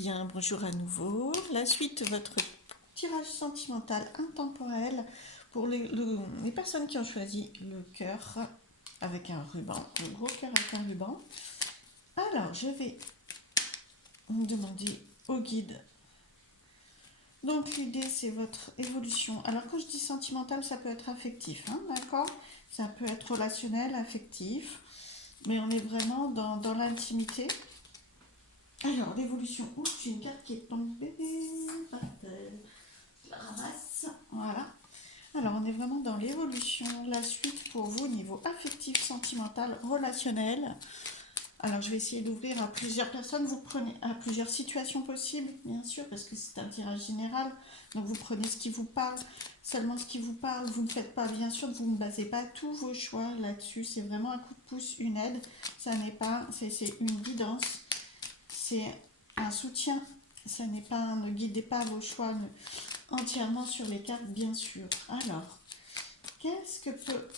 Bien, bonjour à nouveau. La suite, votre tirage sentimental intemporel pour les personnes qui ont choisi le cœur avec un ruban, le gros cœur avec un ruban. Alors, je vais demander au guide. Donc, l'idée, c'est votre évolution. Alors, quand je dis sentimental, ça peut être affectif, hein, d'accord? Ça peut être relationnel, affectif, mais on est vraiment dans l'intimité. Alors, l'évolution. Ouh, j'ai une carte qui est tombée. Je la ramasse. Voilà. Alors, on est vraiment dans l'évolution. La suite pour vous, au niveau affectif, sentimental, relationnel. Alors, je vais essayer d'ouvrir à plusieurs personnes. Vous prenez à plusieurs situations possibles, bien sûr, parce que c'est un tirage général. Donc, vous prenez ce qui vous parle, seulement ce qui vous parle. Vous ne faites pas, bien sûr, vous ne basez pas tous vos choix là-dessus. C'est vraiment un coup de pouce, une aide. Ça n'est pas, c'est une guidance. C'est un soutien, ça n'est pas, ne guidez pas vos choix entièrement sur les cartes, bien sûr. Alors, qu'est-ce que peut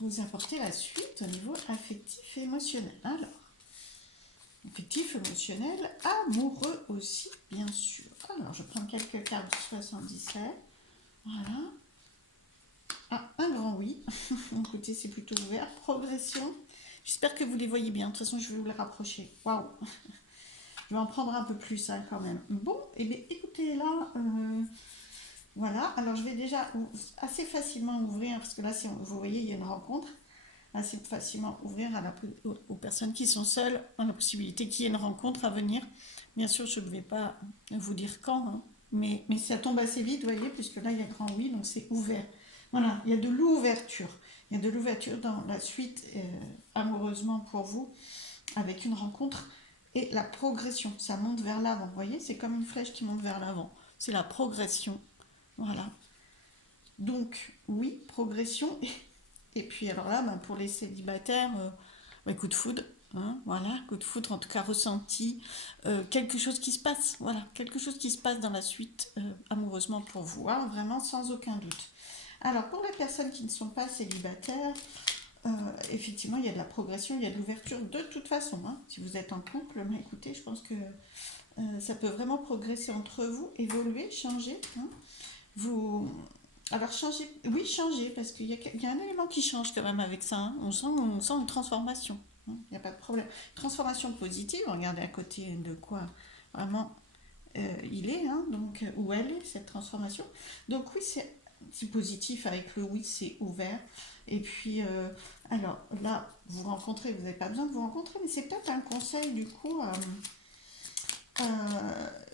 vous apporter la suite au niveau affectif et émotionnel? Alors, affectif, émotionnel, amoureux aussi, bien sûr. Alors, je prends quelques cartes du 77. Voilà. Ah, un grand oui. Écoutez, c'est plutôt ouvert. Progression. J'espère que vous les voyez bien. De toute façon, je vais vous les rapprocher. Waouh! Je vais en prendre un peu plus hein, quand même. Bon, et bien écoutez là, voilà. Alors je vais déjà assez facilement ouvrir, parce que là, vous voyez, il y a une rencontre. Assez facilement ouvrir aux personnes qui sont seules, dans la possibilité qu'il y ait une rencontre à venir. Bien sûr, je ne vais pas vous dire quand, hein, mais ça tombe assez vite, vous voyez, puisque là, il y a grand oui, donc c'est ouvert. Voilà, il y a de l'ouverture. Il y a de l'ouverture dans la suite, amoureusement pour vous, avec une rencontre et la progression. Ça monte vers l'avant. Vous voyez, c'est comme une flèche qui monte vers l'avant. C'est la progression. Voilà. Donc, oui, progression. Et puis, alors là, ben, pour les célibataires, coup de foudre. Hein, voilà, coup de foudre, en tout cas ressenti. Quelque chose qui se passe. Voilà, quelque chose qui se passe dans la suite, amoureusement pour vous. Hein, vraiment, sans aucun doute. Alors, pour les personnes qui ne sont pas célibataires, effectivement, il y a de la progression, il y a de l'ouverture de toute façon. Hein. Si vous êtes en couple, ben, écoutez, je pense que ça peut vraiment progresser entre vous, évoluer, changer. Hein. Vous... Alors changer, oui changer, parce qu'il y a un élément qui change quand même avec ça. Hein. On sent une transformation. Hein. Il n'y a pas de problème. Transformation positive, regardez à côté de quoi vraiment il est, hein, donc, où elle est, cette transformation. Donc oui, c'est positif avec le oui, c'est ouvert. Et puis, alors là, vous rencontrez, vous n'avez pas besoin de vous rencontrer, mais c'est peut-être un conseil du coup,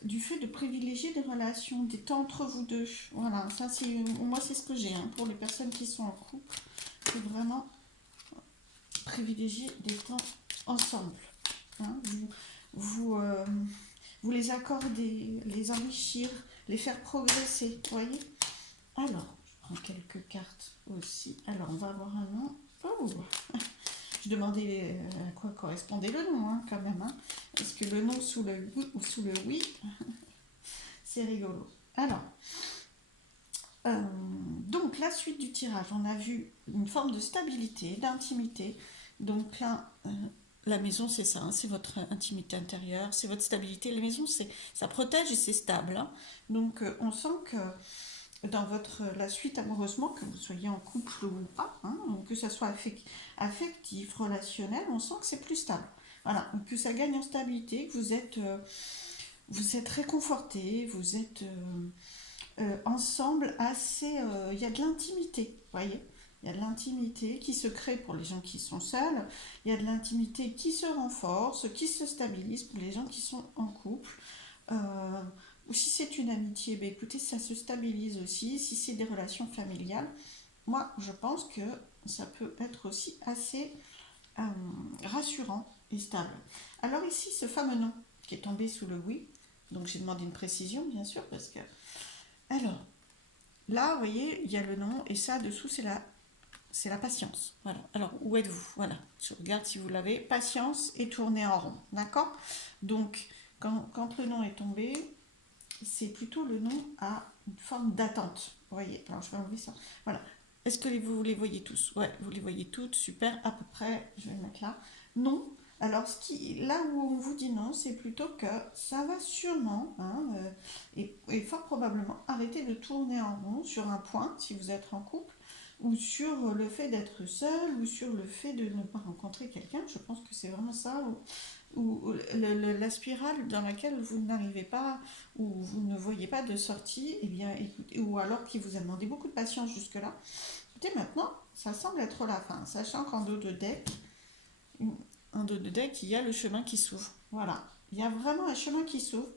du fait de privilégier des relations, des temps entre vous deux. Voilà, ça c'est, moi c'est ce que j'ai, hein, pour les personnes qui sont en couple, c'est vraiment privilégier des temps ensemble. Hein. Vous les accorder, les enrichir, les faire progresser, vous voyez. Alors, je prends quelques cartes aussi. Alors, on va avoir un nom. Oh, je demandais à quoi correspondait le nom, hein, quand même. Hein. Est-ce que le nom sous le oui ou sous le oui, c'est rigolo. Alors, donc la suite du tirage, on a vu une forme de stabilité, d'intimité. Donc là, la maison, c'est ça, hein, c'est votre intimité intérieure, c'est votre stabilité. La maison, ça protège et c'est stable. Hein. Donc on sent que dans la suite amoureusement, que vous soyez en couple ou pas, hein, que ça soit affectif, relationnel, on sent que c'est plus stable. Voilà, que ça gagne en stabilité, que vous êtes réconforté, vous êtes ensemble assez... Il y a de l'intimité, vous voyez. Il y a de l'intimité qui se crée pour les gens qui sont seuls. Il y a de l'intimité qui se renforce, qui se stabilise pour les gens qui sont en couple. Ou si c'est une amitié, ben écoutez, ça se stabilise aussi. Si c'est des relations familiales, moi, je pense que ça peut être aussi assez euh, rassurant et stable. Alors ici, ce fameux nom qui est tombé sous le oui, donc j'ai demandé une précision, bien sûr, parce que... Alors, là, vous voyez, il y a le nom, et ça, dessous, c'est la patience. Voilà. Alors, où êtes-vous? Voilà. Je regarde si vous l'avez. Patience et tourner en rond. D'accord? Donc, quand le nom est tombé, c'est plutôt le nom à une forme d'attente. Vous voyez? Alors, je vais enlever ça. Voilà. Est-ce que vous les voyez tous? Ouais, vous les voyez toutes. Super. À peu près, je vais le mettre là. Non. Alors, là où on vous dit non, c'est plutôt que ça va sûrement, hein, et fort probablement, arrêter de tourner en rond sur un point, si vous êtes en couple, ou sur le fait d'être seul, ou sur le fait de ne pas rencontrer quelqu'un. Je pense que c'est vraiment ça, ou la spirale dans laquelle vous n'arrivez pas, ou vous ne voyez pas de sortie, eh bien, écoutez, ou alors qui vous a demandé beaucoup de patience jusque-là. Écoutez, maintenant, ça semble être la fin, sachant qu'en dos de deck, en dos de deck, il y a le chemin qui s'ouvre. Voilà, il y a vraiment un chemin qui s'ouvre,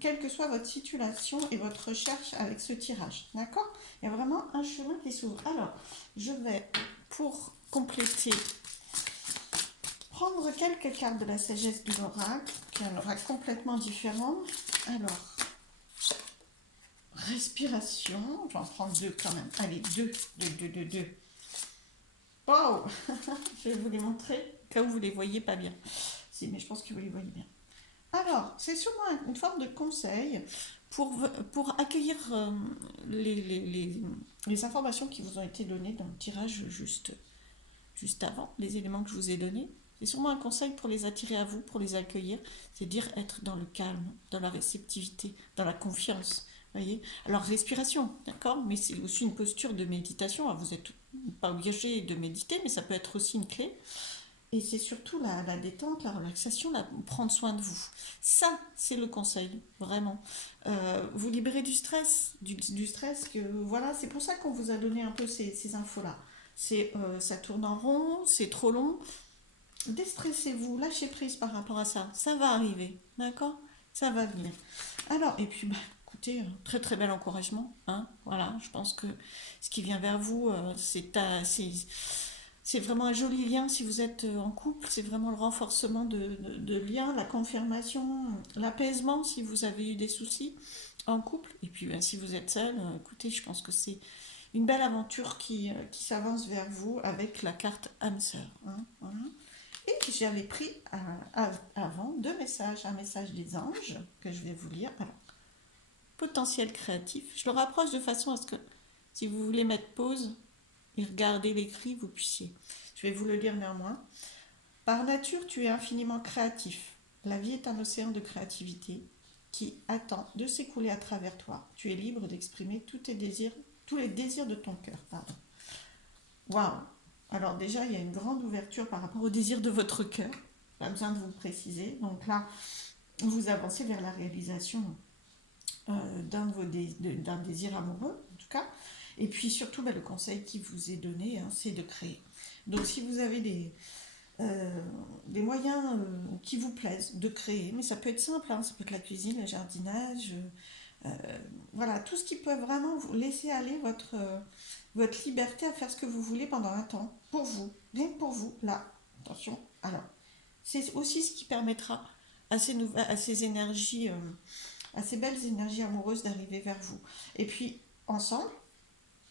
quelle que soit votre situation et votre recherche avec ce tirage. D'accord? Il y a vraiment un chemin qui s'ouvre. Alors, je vais, pour compléter, prendre quelques cartes de la sagesse de l'oracle, qui est un oracle complètement différent. Alors, respiration, je vais en prendre deux quand même. Allez, deux. Wow. Je vais vous les montrer, là où vous les voyez pas bien. Si, mais je pense que vous les voyez bien. Alors, c'est sûrement une forme de conseil pour accueillir les informations qui vous ont été données dans le tirage juste avant, les éléments que je vous ai donnés. C'est sûrement un conseil pour les attirer à vous, pour les accueillir, c'est-à-dire être dans le calme, dans la réceptivité, dans la confiance. Voyez. Alors, respiration, d'accord, mais c'est aussi une posture de méditation. Alors, vous n'êtes pas obligé de méditer, mais ça peut être aussi une clé. Et c'est surtout la détente, la relaxation, prendre soin de vous. Ça, c'est le conseil, vraiment. Vous libérer du stress, du stress que voilà, c'est pour ça qu'on vous a donné un peu ces infos-là. Ça tourne en rond, c'est trop long. Déstressez-vous, lâchez prise par rapport à ça. Ça va arriver, d'accord? Ça va venir. Alors, et puis, bah, écoutez, très très bel encouragement, hein. Voilà, je pense que ce qui vient vers vous, c'est vraiment un joli lien si vous êtes en couple, c'est vraiment le renforcement de liens, la confirmation, l'apaisement si vous avez eu des soucis en couple. Et puis ben, si vous êtes seul, écoutez, je pense que c'est une belle aventure qui s'avance vers vous avec la carte âme sœur, hein, voilà. Et j'avais pris avant deux messages, un message des anges que je vais vous lire. Alors, potentiel créatif, je le rapproche de façon à ce que si vous voulez mettre pause et regarder l'écrit, vous puissiez. Je vais vous le lire néanmoins. Par nature, tu es infiniment créatif. La vie est un océan de créativité qui attend de s'écouler à travers toi. Tu es libre d'exprimer tous les désirs de ton cœur. Pardon. Waouh. Alors déjà, il y a une grande ouverture par rapport aux désirs de votre cœur. Pas besoin de vous le préciser. Donc là, vous avancez vers la réalisation d'un désir amoureux, en tout cas. Et puis surtout, le conseil qui vous est donné, hein, c'est de créer. Donc si vous avez des moyens qui vous plaisent de créer, mais ça peut être simple, hein, ça peut être la cuisine, le jardinage, euh, voilà, tout ce qui peut vraiment vous laisser aller votre liberté à faire ce que vous voulez pendant un temps, pour vous, rien que pour vous, là, attention. Alors, c'est aussi ce qui permettra à ces énergies, à ces belles énergies amoureuses d'arriver vers vous. Et puis, ensemble,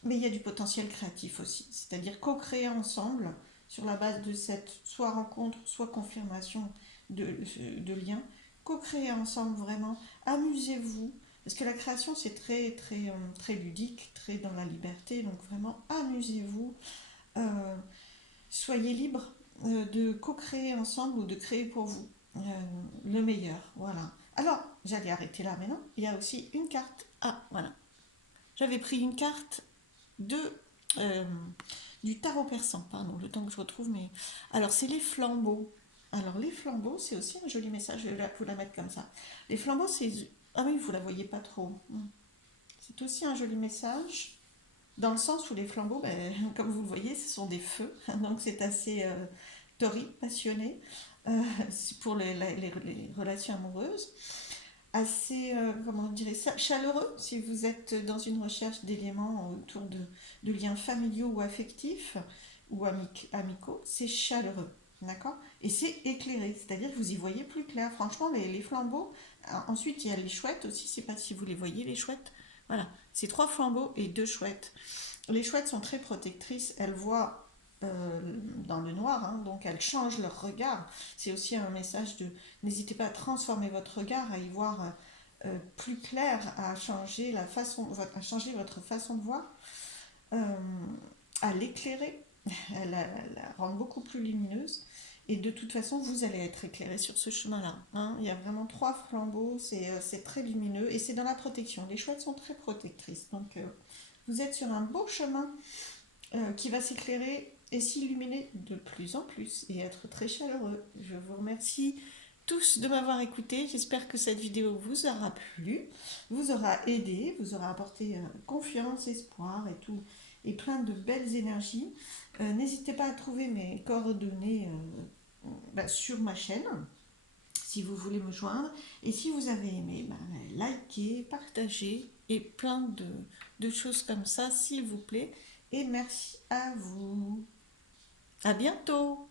mais il y a du potentiel créatif aussi, c'est-à-dire co-créer ensemble sur la base de cette soit rencontre, soit confirmation de lien, co-créer ensemble vraiment, amusez-vous, parce que la création c'est très très très ludique, très dans la liberté, donc vraiment amusez-vous, euh, soyez libre de co-créer ensemble ou de créer pour vous le meilleur, voilà. Alors, j'allais arrêter là, mais non, il y a aussi une carte. Ah, voilà. J'avais pris une carte de euh, du tarot persan, pardon, le temps que je retrouve, mais alors c'est les flambeaux. Alors les flambeaux, c'est aussi un joli message, je vais vous la mettre comme ça. Les flambeaux, c'est... Ah oui, vous la voyez pas trop. C'est aussi un joli message, dans le sens où les flambeaux, comme vous le voyez, ce sont des feux, donc c'est assez torride, passionné, pour les relations amoureuses assez, comment on dirait ça, chaleureux si vous êtes dans une recherche d'éléments autour de liens familiaux ou affectifs ou amicaux, c'est chaleureux, d'accord? Et c'est éclairé, c'est-à-dire que vous y voyez plus clair. Franchement, les flambeaux, ensuite il y a les chouettes aussi, je ne sais pas si vous les voyez, les chouettes. Voilà, c'est trois flambeaux et deux chouettes. Les chouettes sont très protectrices, elles voient dans le noir, hein, donc elles changent leur regard. C'est aussi un message de n'hésitez pas à transformer votre regard, à y voir plus clair, à changer, à changer votre façon de voir, euh, à l'éclairer, à la rendre beaucoup plus lumineuse. Et de toute façon, vous allez être éclairé sur ce chemin-là, hein. Il y a vraiment 3 flambeaux, c'est très lumineux et c'est dans la protection. Les chouettes sont très protectrices. Donc, vous êtes sur un beau chemin qui va s'éclairer et s'illuminer de plus en plus et être très chaleureux. Je vous remercie tous de m'avoir écouté. J'espère que cette vidéo vous aura plu, vous aura aidé, vous aura apporté confiance, espoir et tout, et plein de belles énergies. N'hésitez pas à trouver mes coordonnées sur ma chaîne si vous voulez me joindre. Et si vous avez aimé, likez, partagez et plein de choses comme ça, s'il vous plaît. Et merci à vous. À bientôt.